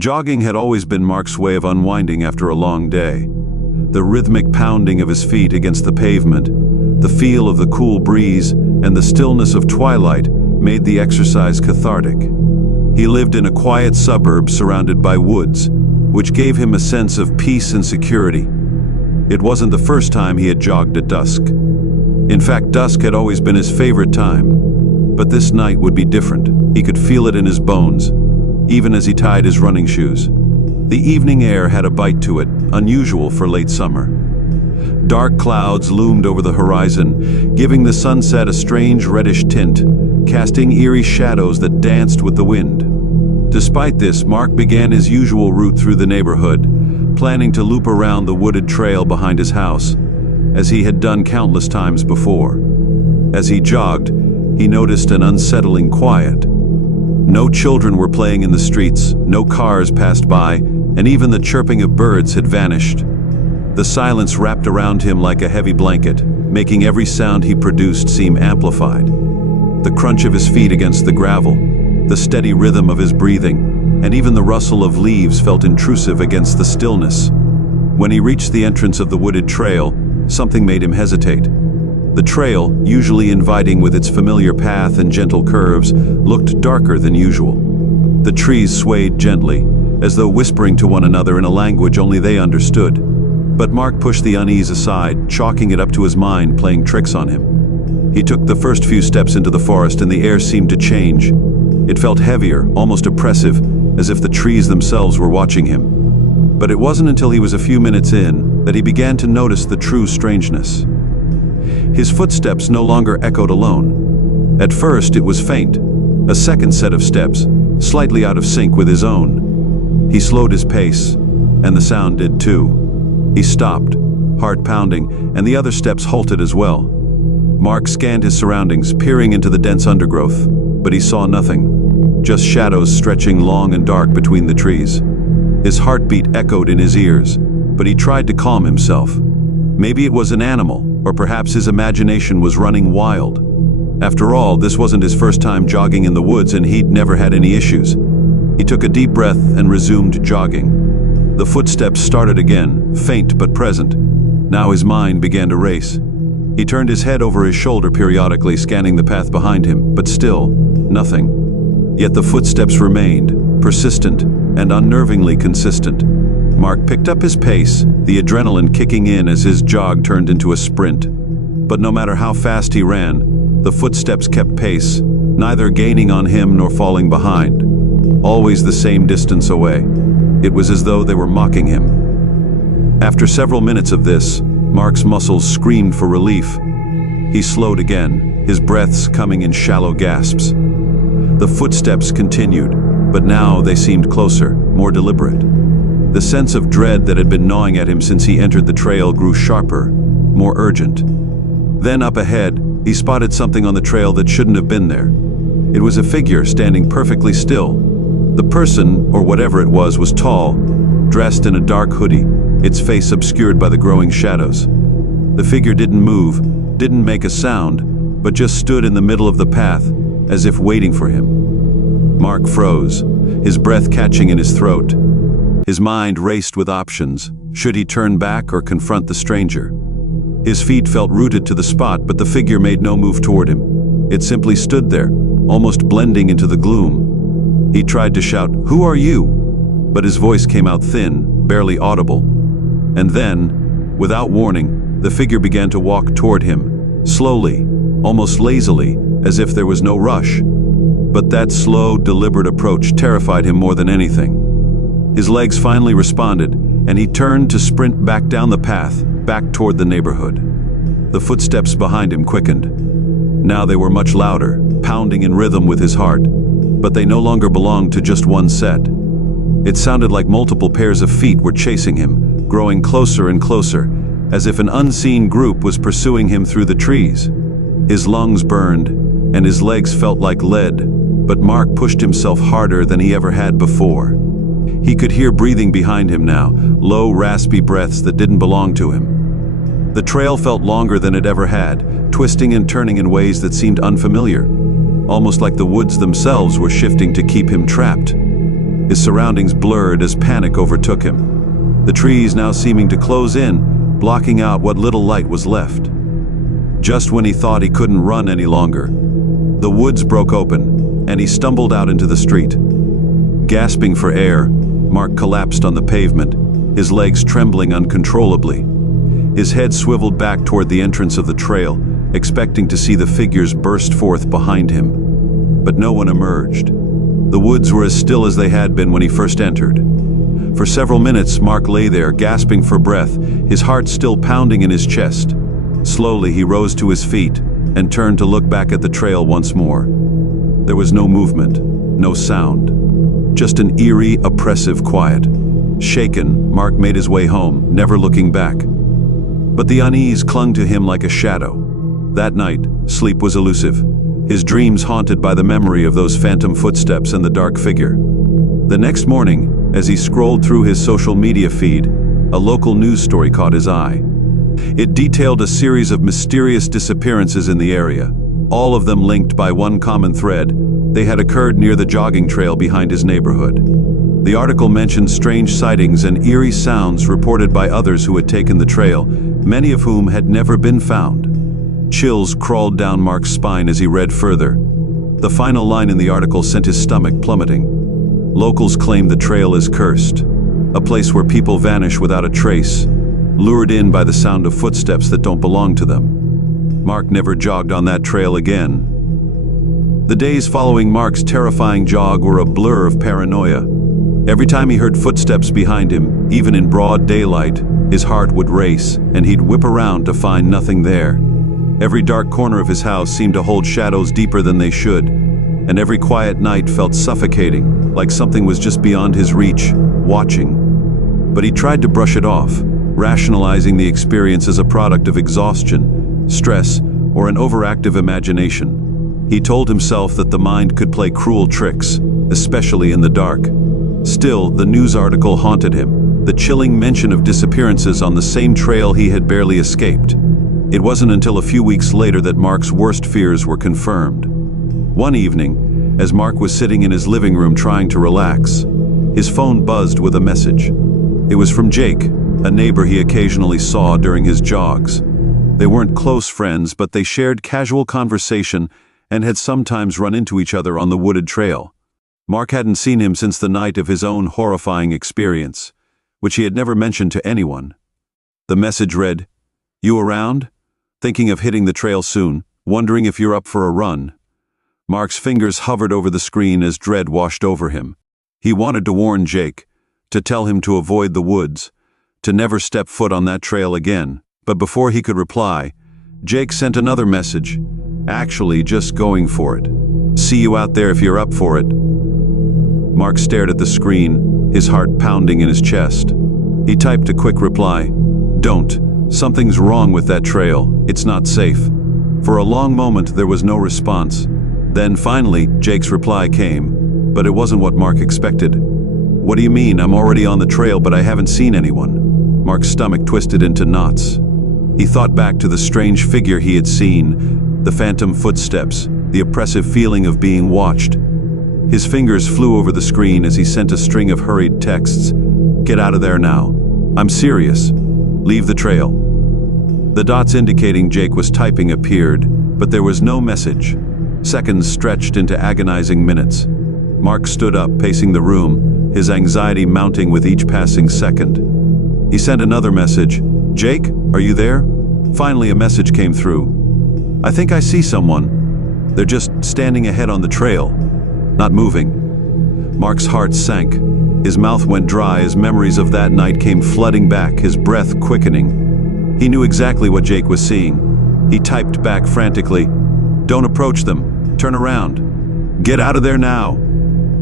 Jogging had always been Mark's way of unwinding after a long day. The rhythmic pounding of his feet against the pavement, the feel of the cool breeze, and the stillness of twilight made the exercise cathartic. He lived in a quiet suburb surrounded by woods, which gave him a sense of peace and security. It wasn't the first time he had jogged at dusk. In fact, dusk had always been his favorite time. But this night would be different. He could feel it in his bones, even as he tied his running shoes. The evening air had a bite to it, unusual for late summer. Dark clouds loomed over the horizon, giving the sunset a strange reddish tint, casting eerie shadows that danced with the wind. Despite this, Mark began his usual route through the neighborhood, planning to loop around the wooded trail behind his house, as he had done countless times before. As he jogged, he noticed an unsettling quiet. No children were playing in the streets, no cars passed by, and even the chirping of birds had vanished. The silence wrapped around him like a heavy blanket, making every sound he produced seem amplified. The crunch of his feet against the gravel, the steady rhythm of his breathing, and even the rustle of leaves felt intrusive against the stillness. When he reached the entrance of the wooded trail, something made him hesitate. The trail, usually inviting with its familiar path and gentle curves, looked darker than usual. The trees swayed gently, as though whispering to one another in a language only they understood. But Mark pushed the unease aside, chalking it up to his mind playing tricks on him. He took the first few steps into the forest and the air seemed to change. It felt heavier, almost oppressive, as if the trees themselves were watching him. But it wasn't until he was a few minutes in that he began to notice the true strangeness. His footsteps no longer echoed alone. At first it was faint, a second set of steps, slightly out of sync with his own. He slowed his pace, and the sound did too. He stopped, heart pounding, and the other steps halted as well. Mark scanned his surroundings, peering into the dense undergrowth, but he saw nothing, just shadows stretching long and dark between the trees. His heartbeat echoed in his ears, but he tried to calm himself. Maybe it was an animal, or perhaps his imagination was running wild. After all, this wasn't his first time jogging in the woods and he'd never had any issues. He took a deep breath and resumed jogging. The footsteps started again, faint but present. Now his mind began to race. He turned his head over his shoulder periodically, scanning the path behind him, but still, nothing. Yet the footsteps remained, persistent and unnervingly consistent. Mark picked up his pace, the adrenaline kicking in as his jog turned into a sprint. But no matter how fast he ran, the footsteps kept pace, neither gaining on him nor falling behind. Always the same distance away. It was as though they were mocking him. After several minutes of this, Mark's muscles screamed for relief. He slowed again, his breaths coming in shallow gasps. The footsteps continued, but now they seemed closer, more deliberate. The sense of dread that had been gnawing at him since he entered the trail grew sharper, more urgent. Then up ahead, he spotted something on the trail that shouldn't have been there. It was a figure standing perfectly still. The person, or whatever it was tall, dressed in a dark hoodie, its face obscured by the growing shadows. The figure didn't move, didn't make a sound, but just stood in the middle of the path, as if waiting for him. Mark froze, his breath catching in his throat. His mind raced with options. Should he turn back or confront the stranger? His feet felt rooted to the spot, but the figure made no move toward him. It simply stood there, almost blending into the gloom. He tried to shout, "Who are you?" But his voice came out thin, barely audible. And then, without warning, the figure began to walk toward him, slowly, almost lazily, as if there was no rush. But that slow, deliberate approach terrified him more than anything. His legs finally responded, and he turned to sprint back down the path, back toward the neighborhood. The footsteps behind him quickened. Now they were much louder, pounding in rhythm with his heart, but they no longer belonged to just one set. It sounded like multiple pairs of feet were chasing him, growing closer and closer, as if an unseen group was pursuing him through the trees. His lungs burned, and his legs felt like lead, but Mark pushed himself harder than he ever had before. He could hear breathing behind him now, low, raspy breaths that didn't belong to him. The trail felt longer than it ever had, twisting and turning in ways that seemed unfamiliar, almost like the woods themselves were shifting to keep him trapped. his surroundings blurred as panic overtook him. The trees now seeming to close in, blocking out what little light was left. Just when he thought he couldn't run any longer, the woods broke open, and he stumbled out into the street. Gasping for air, Mark collapsed on the pavement, his legs trembling uncontrollably. His head swiveled back toward the entrance of the trail, expecting to see the figures burst forth behind him. But no one emerged. The woods were as still as they had been when he first entered. For several minutes, Mark lay there, gasping for breath, his heart still pounding in his chest. Slowly, he rose to his feet and turned to look back at the trail once more. There was no movement, no sound, just an eerie, oppressive quiet. Shaken, Mark made his way home, never looking back. But the unease clung to him like a shadow. That night, sleep was elusive, his dreams haunted by the memory of those phantom footsteps and the dark figure. The next morning, as he scrolled through his social media feed, a local news story caught his eye. It detailed a series of mysterious disappearances in the area, all of them linked by one common thread. They had occurred near the jogging trail behind his neighborhood. The article mentioned strange sightings and eerie sounds reported by others who had taken the trail, many of whom had never been found. Chills crawled down Mark's spine as he read further. The final line in the article sent his stomach plummeting. Locals claim the trail is cursed, a place where people vanish without a trace, lured in by the sound of footsteps that don't belong to them. Mark never jogged on that trail again. The days following Mark's terrifying jog were a blur of paranoia. Every time he heard footsteps behind him, even in broad daylight, his heart would race, and he'd whip around to find nothing there. Every dark corner of his house seemed to hold shadows deeper than they should, and every quiet night felt suffocating, like something was just beyond his reach, watching. But he tried to brush it off, rationalizing the experience as a product of exhaustion, stress, or an overactive imagination. He told himself that the mind could play cruel tricks, especially in the dark. Still, the news article haunted him, the chilling mention of disappearances on the same trail he had barely escaped. It wasn't until a few weeks later that Mark's worst fears were confirmed. One evening, as Mark was sitting in his living room trying to relax, his phone buzzed with a message. It was from Jake, a neighbor he occasionally saw during his jogs. They weren't close friends, but they shared casual conversation and had sometimes run into each other on the wooded trail. Mark hadn't seen him since the night of his own horrifying experience, which he had never mentioned to anyone. The message read, "You around? Thinking of hitting the trail soon, wondering if you're up for a run." Mark's fingers hovered over the screen as dread washed over him. He wanted to warn Jake, to tell him to avoid the woods, to never step foot on that trail again. But before he could reply, Jake sent another message, "Actually, just going for it. See you out there if you're up for it." Mark stared at the screen, his heart pounding in his chest. He typed a quick reply, "Don't. Something's wrong with that trail. It's not safe." For a long moment, there was no response. Then finally, Jake's reply came, but it wasn't what Mark expected. "What do you mean? I'm already on the trail, but I haven't seen anyone." Mark's stomach twisted into knots. He thought back to the strange figure he had seen, the phantom footsteps, the oppressive feeling of being watched. His fingers flew over the screen as he sent a string of hurried texts. "Get out of there now. I'm serious. Leave the trail." The dots indicating Jake was typing appeared, but there was no message. Seconds stretched into agonizing minutes. Mark stood up, pacing the room, his anxiety mounting with each passing second. He sent another message. "Jake, are you there?" Finally, a message came through. "I think I see someone. They're just standing ahead on the trail, not moving." Mark's heart sank. His mouth went dry as memories of that night came flooding back, his breath quickening. He knew exactly what Jake was seeing. He typed back frantically, "Don't approach them. Turn around. Get out of there now."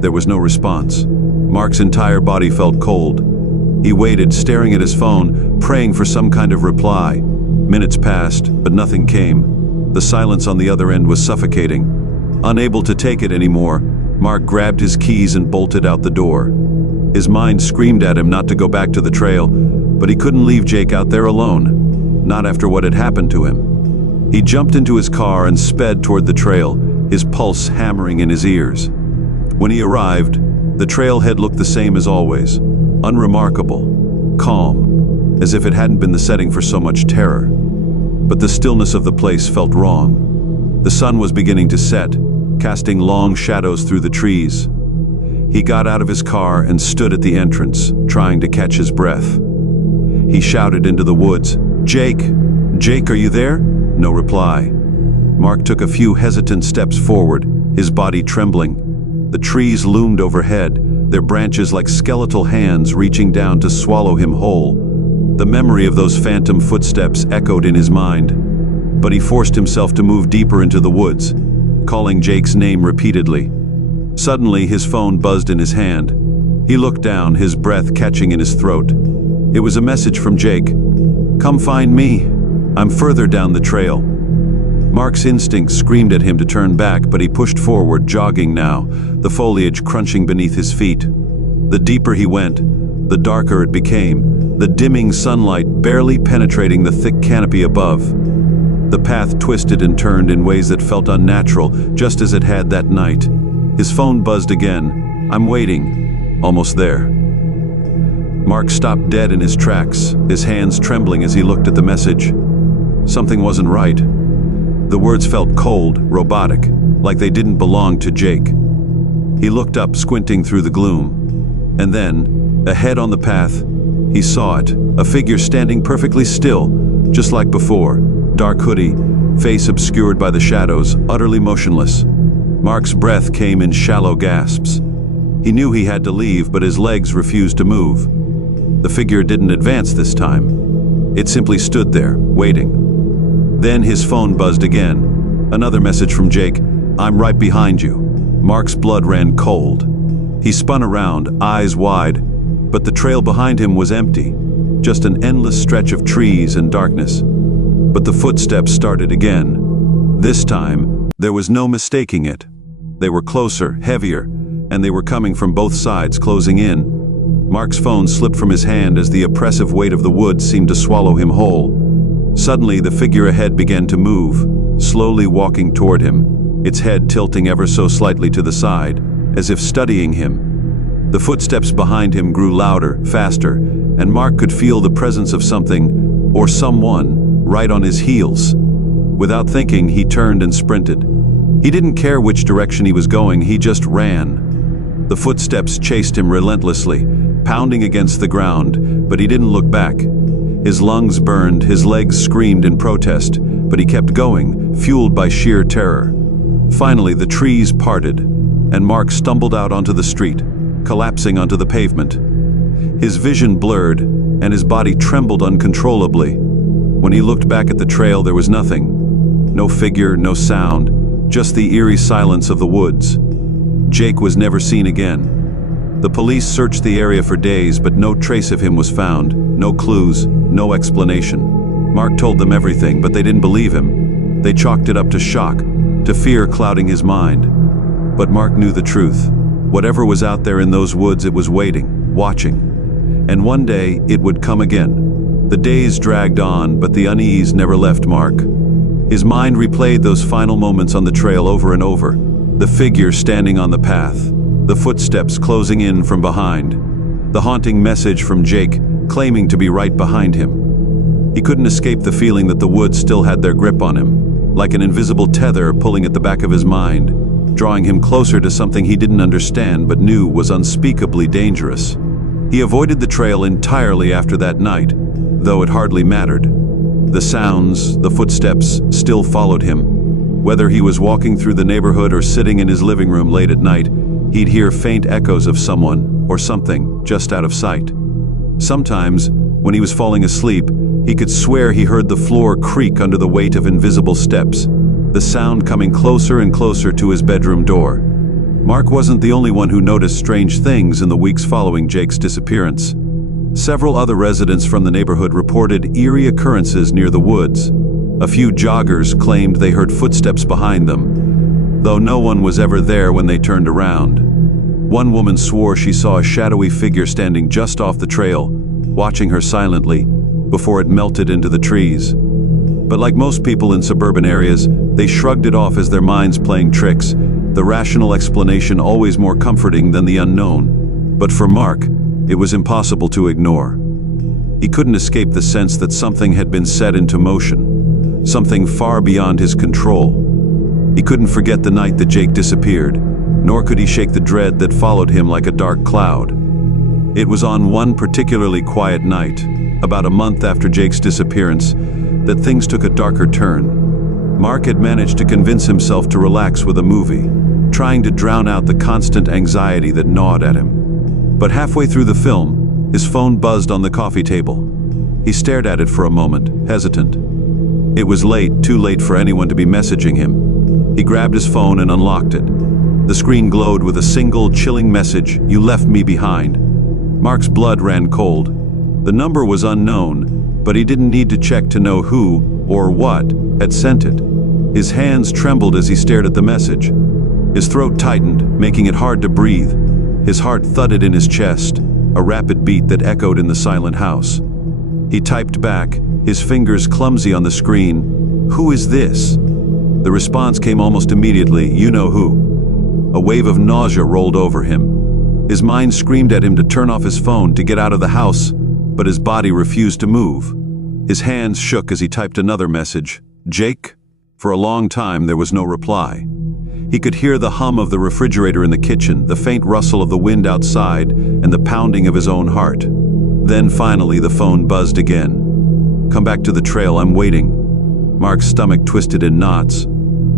There was no response. Mark's entire body felt cold. He waited, staring at his phone, praying for some kind of reply. Minutes passed, but nothing came. The silence on the other end was suffocating. Unable to take it anymore, Mark grabbed his keys and bolted out the door. His mind screamed at him not to go back to the trail, but he couldn't leave Jake out there alone, not after what had happened to him. He jumped into his car and sped toward the trail, his pulse hammering in his ears. When he arrived, The trailhead looked the same as always, unremarkable, calm, as if it hadn't been the setting for so much terror. But the stillness of the place felt wrong. The sun was beginning to set, casting long shadows through the trees. He got out of his car and stood at the entrance, trying to catch his breath. He shouted into the woods, "Jake! Jake, are you there?" No reply. Mark took a few hesitant steps forward, his body trembling. The trees loomed overhead, their branches like skeletal hands reaching down to swallow him whole. The memory of those phantom footsteps echoed in his mind. But he forced himself to move deeper into the woods, calling Jake's name repeatedly. Suddenly, his phone buzzed in his hand. He looked down, his breath catching in his throat. It was a message from Jake. "Come find me. I'm further down the trail." Mark's instinct screamed at him to turn back, but he pushed forward, jogging now, the foliage crunching beneath his feet. The deeper he went, the darker it became, the dimming sunlight barely penetrating the thick canopy above. The path twisted and turned in ways that felt unnatural, just as it had that night. His phone buzzed again. "I'm waiting." Almost there. Mark stopped dead in his tracks, his hands trembling as he looked at the message. Something wasn't right. The words felt cold, robotic, like they didn't belong to Jake. He looked up, squinting through the gloom. And then, ahead on the path, he saw it, a figure standing perfectly still, just like before. Dark hoodie, face obscured by the shadows, utterly motionless. Mark's breath came in shallow gasps. He knew he had to leave, but his legs refused to move. The figure didn't advance this time. It simply stood there, waiting. Then his phone buzzed again. Another message from Jake, "I'm right behind you." Mark's blood ran cold. He spun around, eyes wide, but the trail behind him was empty, just an endless stretch of trees and darkness. But the footsteps started again. This time, there was no mistaking it. They were closer, heavier, and they were coming from both sides, closing in. Mark's phone slipped from his hand as the oppressive weight of the woods seemed to swallow him whole. Suddenly, the figure ahead began to move, slowly walking toward him, its head tilting ever so slightly to the side, as if studying him. The footsteps behind him grew louder, faster, and Mark could feel the presence of something, or someone, right on his heels. Without thinking, he turned and sprinted. He didn't care which direction he was going, he just ran. The footsteps chased him relentlessly, pounding against the ground, but he didn't look back. His lungs burned, his legs screamed in protest, but he kept going, fueled by sheer terror. Finally, the trees parted, and Mark stumbled out onto the street, collapsing onto the pavement. His vision blurred, and his body trembled uncontrollably. When he looked back at the trail, there was nothing. No figure, no sound, just the eerie silence of the woods. Jake was never seen again. The police searched the area for days, but no trace of him was found, no clues, no explanation. Mark told them everything, but they didn't believe him. They chalked it up to shock, to fear clouding his mind. But Mark knew the truth. Whatever was out there in those woods, it was waiting, watching. And one day, it would come again. The days dragged on, but the unease never left Mark. His mind replayed those final moments on the trail over and over. The figure standing on the path, the footsteps closing in from behind, the haunting message from Jake claiming to be right behind him. He couldn't escape the feeling that the woods still had their grip on him, like an invisible tether pulling at the back of his mind, drawing him closer to something he didn't understand but knew was unspeakably dangerous. He avoided the trail entirely after that night, though it hardly mattered. The sounds, the footsteps, still followed him. Whether he was walking through the neighborhood or sitting in his living room late at night, he'd hear faint echoes of someone or something just out of sight. Sometimes, when he was falling asleep, he could swear he heard the floor creak under the weight of invisible steps, the sound coming closer and closer to his bedroom door. Mark wasn't the only one who noticed strange things in the weeks following Jake's disappearance. Several other residents from the neighborhood reported eerie occurrences near the woods. A few joggers claimed they heard footsteps behind them, though no one was ever there when they turned around. One woman swore she saw a shadowy figure standing just off the trail, watching her silently, before it melted into the trees. But like most people in suburban areas, they shrugged it off as their minds playing tricks, the rational explanation always more comforting than the unknown. But for Mark, it was impossible to ignore. He couldn't escape the sense that something had been set into motion, something far beyond his control. He couldn't forget the night that Jake disappeared, nor could he shake the dread that followed him like a dark cloud. It was on one particularly quiet night, about a month after Jake's disappearance, that things took a darker turn. Mark had managed to convince himself to relax with a movie, trying to drown out the constant anxiety that gnawed at him. But halfway through the film, his phone buzzed on the coffee table. He stared at it for a moment, hesitant. It was late, too late for anyone to be messaging him. He grabbed his phone and unlocked it. The screen glowed with a single, chilling message: "You left me behind." Mark's blood ran cold. The number was unknown, but he didn't need to check to know who or what had sent it. His hands trembled as he stared at the message. His throat tightened, making it hard to breathe. His heart thudded in his chest, a rapid beat that echoed in the silent house. He typed back, his fingers clumsy on the screen, "Who is this?" The response came almost immediately: "You know who." A wave of nausea rolled over him. His mind screamed at him to turn off his phone, to get out of the house, but his body refused to move. His hands shook as he typed another message: "Jake?" For a long time there was no reply. He could hear the hum of the refrigerator in the kitchen, the faint rustle of the wind outside, and the pounding of his own heart. Then finally the phone buzzed again. "Come back to the trail, I'm waiting." Mark's stomach twisted in knots.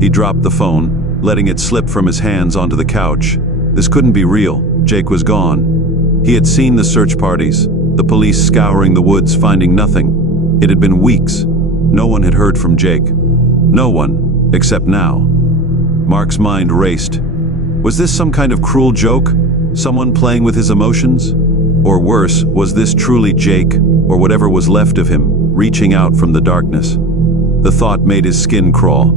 He dropped the phone, letting it slip from his hands onto the couch. This couldn't be real. Jake was gone. He had seen the search parties, the police scouring the woods, finding nothing. It had been weeks. No one had heard from Jake. No one, except now. Mark's mind raced. Was this some kind of cruel joke? Someone playing with his emotions? Or worse, was this truly Jake, or whatever was left of him, reaching out from the darkness? The thought made his skin crawl.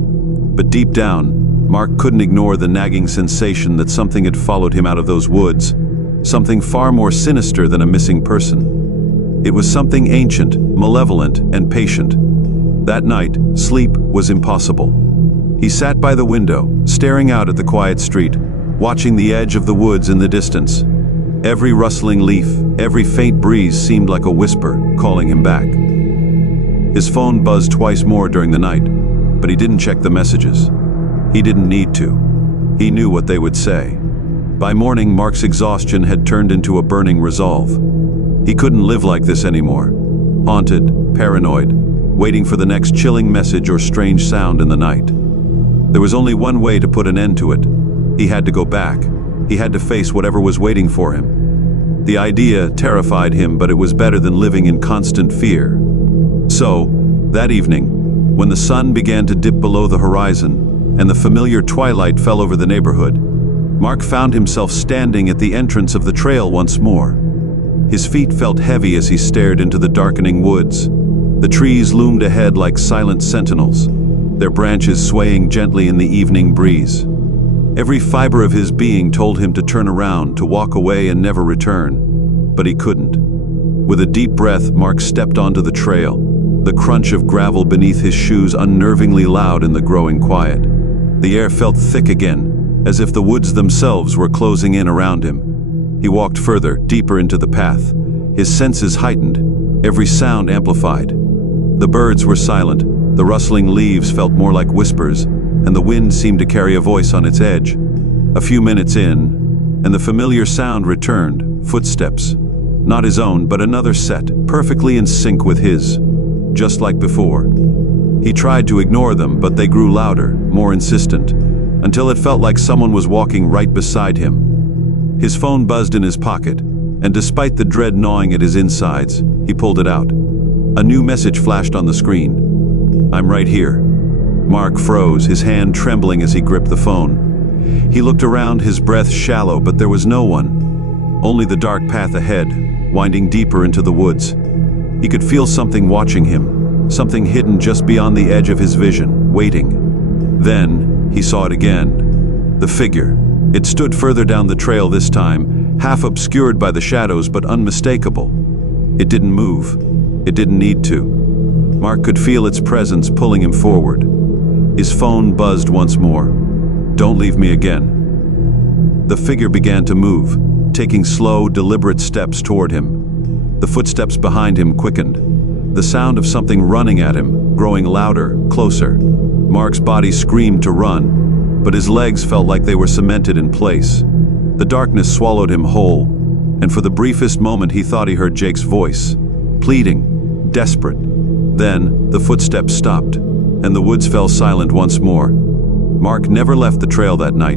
But deep down, Mark couldn't ignore the nagging sensation that something had followed him out of those woods, something far more sinister than a missing person. It was something ancient, malevolent, and patient. That night, sleep was impossible. He sat by the window, staring out at the quiet street, watching the edge of the woods in the distance. Every rustling leaf, every faint breeze seemed like a whisper, calling him back. His phone buzzed twice more during the night, but he didn't check the messages. He didn't need to. He knew what they would say. By morning, Mark's exhaustion had turned into a burning resolve. He couldn't live like this anymore. Haunted, paranoid, waiting for the next chilling message or strange sound in the night. There was only one way to put an end to it. He had to go back. He had to face whatever was waiting for him. The idea terrified him, but it was better than living in constant fear. So, that evening, when the sun began to dip below the horizon and the familiar twilight fell over the neighborhood, Mark found himself standing at the entrance of the trail once more. His feet felt heavy as he stared into the darkening woods. The trees loomed ahead like silent sentinels, their branches swaying gently in the evening breeze. Every fiber of his being told him to turn around, to walk away and never return, but he couldn't. With a deep breath, Mark stepped onto the trail, the crunch of gravel beneath his shoes unnervingly loud in the growing quiet. The air felt thick again, as if the woods themselves were closing in around him. He walked further, deeper into the path, his senses heightened, every sound amplified. The birds were silent, the rustling leaves felt more like whispers, and the wind seemed to carry a voice on its edge. A few minutes in, and the familiar sound returned, footsteps. Not his own, but another set, perfectly in sync with his, just like before. He tried to ignore them, but they grew louder, more insistent, until it felt like someone was walking right beside him. His phone buzzed in his pocket, and despite the dread gnawing at his insides, he pulled it out. A new message flashed on the screen. "I'm right here." Mark froze, his hand trembling as he gripped the phone. He looked around, his breath shallow, but there was no one. Only the dark path ahead, winding deeper into the woods. He could feel something watching him, something hidden just beyond the edge of his vision, waiting. Then, he saw it again. The figure. It stood further down the trail this time, half obscured by the shadows but unmistakable. It didn't move. It didn't need to. Mark could feel its presence pulling him forward. His phone buzzed once more. "Don't leave me again." The figure began to move, taking slow, deliberate steps toward him. The footsteps behind him quickened, the sound of something running at him, growing louder, closer. Mark's body screamed to run, but his legs felt like they were cemented in place. The darkness swallowed him whole, and for the briefest moment he thought he heard Jake's voice, pleading, desperate. Then the footsteps stopped, and the woods fell silent once more. Mark never left the trail that night.